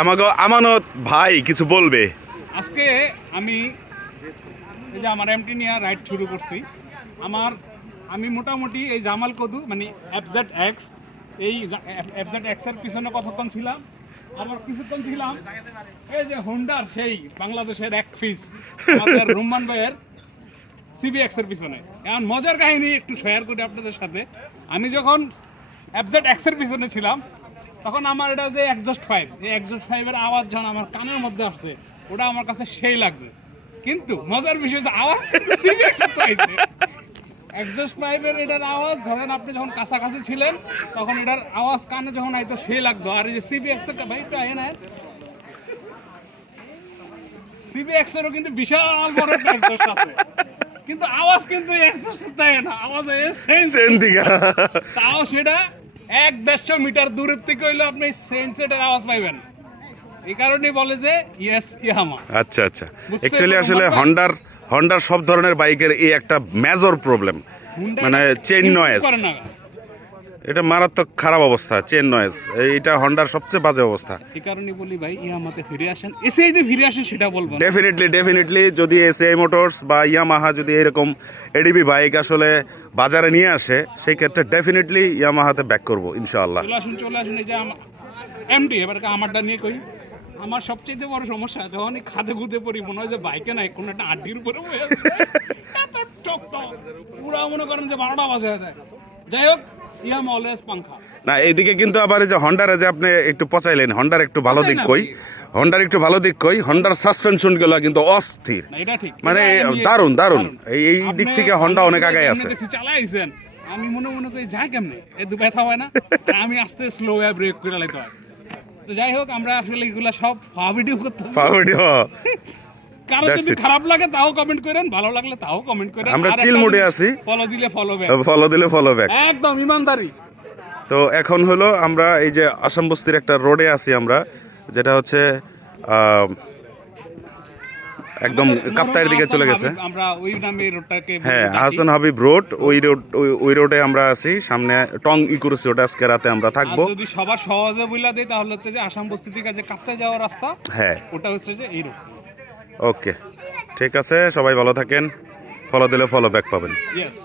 আমাকে আমানত ভাই কিছু বলবে। আজকে আমি এই যে আমার এমটি নিয়ে রাইড শুরু করছি। আমি মোটামুটি এই জামাল কদু মানে এফজেড এক্স, এই এফজেড এক্স এর পিছনে কতক্ষণ ছিলাম, আবার কিছুক্ষণ ছিলাম এই যে হোন্ডার সেই বাংলাদেশের এক পিস আমাদের রুম্মান ভাইয়ের সিবিএক্স এর পিছনে। এখন মজার কাহিনী একটু শেয়ার করি আপনাদের সাথে। আমি যখন এফজেড এক্স এর পিছনে ছিলাম তখন আমার এটা যে এক্সজস্ট ফাইভ, এই এক্সজস্ট ফাইভের আওয়াজ যখন আমার কানের মধ্যে আসছে ওটা আমার কাছে সেই লাগছে। কিন্তু মজার বিষয় হচ্ছে আওয়াজ কিন্তু সিবিএক্স এর পাইছে। এক্সজস্ট ফাইভের এটার আওয়াজ ধরেন আপনি যখন কাছাকাছি ছিলেন তখন এটার আওয়াজ কানে যখন আইতো সেই লাগতো। আর এই যে সিবিএক্স এর ভাই একটু আয় না, সিবিএক্স এরও কিন্তু বিশাল বড় একটা এক্সজস্ট আছে, কিন্তু আওয়াজ কিন্তু এক্সজস্ট তাই না, আওয়াজ সেন দিকে। তাও সেটা 1-150 মিটার দূরের থেকে হইলে আপনি সেন্সেটের আওয়াজ পাইবেন। এই কারণেই বলে যে ইয়েস ইয়ামাহা। আচ্ছা আচ্ছা, অ্যাকচুয়ালি আসলে হন্ডার সব ধরনের বাইকের এই একটা মেজর প্রবলেম, মানে চেইন নয়েজ। এটা মারাত্মক খারাপ অবস্থা, চেইন নয়েজ, এইটা হন্ডার সবচেয়ে বাজে অবস্থা। এই কারণে বলি ভাই ইয়ামাহাতে ফিরে আসেন, এসআইতে ফিরে আসেন, সেটা বলবো। ডেফিনেটলি যদি এসআই মোটরস বা ইয়ামাহা যদি এরকম এডিবি বাইক আসলে বাজারে নিয়ে আসে সেই ক্ষেত্রে ডেফিনেটলি ইয়ামাহাতে ব্যাক করবো ইনশাআল্লাহ। চলে আসুন। এই যে এমটি, এবার আমারটা নিয়ে কই। আমার সবচেয়ে বড় সমস্যা যখন খাদে খুদে পড়ি মনে হয় যে বাইকে নাই কোনো একটা আড্ডির উপরে বসে আছে। এত টকটক পুরা মনে করেন যে 12টা বাজে যায়। যাই হোক, ইয়ামাহা অলওয়েজ পাংখা না। এইদিকে কিন্তু আবার এই যে হন্ডারে যে আপনি একটু পচাইলেন, হন্ডার একটু ভালো দিক কই, হন্ডার সাসপেনশন গুলো কিন্তু অস্থির, মানে দারুণ। এই দিক থেকে হন্ডা অনেক আগে আছে। চালাইছেন আমি মনে করি যা কেমনে এ দু ব্যথা হয় না, আমি আস্তে স্লো ব্রেক করে লাইতে হয়। তো যাই হোক, আমরা আসলে এগুলা সব ভিডিও করতেছি। কারো যদি খারাপ লাগে তাও কমেন্ট করেন, ভালো লাগলে তাও কমেন্ট করেন। আমরা চিল মোডে আছি, ফলো দিলে ফলো ব্যাক, একদম ইমানদারি। তো এখন হলো আমরা এই যে আসাম বস্তির একটা রোডে আছি আমরা, যেটা হচ্ছে একদম কাপ্তাইয়ের দিকে চলে গেছে। আমরা ওই নামে রোডটাকে, হ্যাঁ, হাসান হাবিব রোড, ওই রোডে আমরা আছি। সামনে টং ইকুরুসি, ওটা আজকে রাতে আমরা থাকবো। যদি সবার সহজে বইলা দেই তাহলে হচ্ছে যে আসাম বস্তি থেকে যে কাপ্তাই যাওয়ার রাস্তা, হ্যাঁ ওটা হচ্ছে যে এই রোড। ওকে, ঠিক আছে, সবাই ভালো থাকেন, ফলো দিলে ফলো ব্যাক পাবেন। ইয়েস।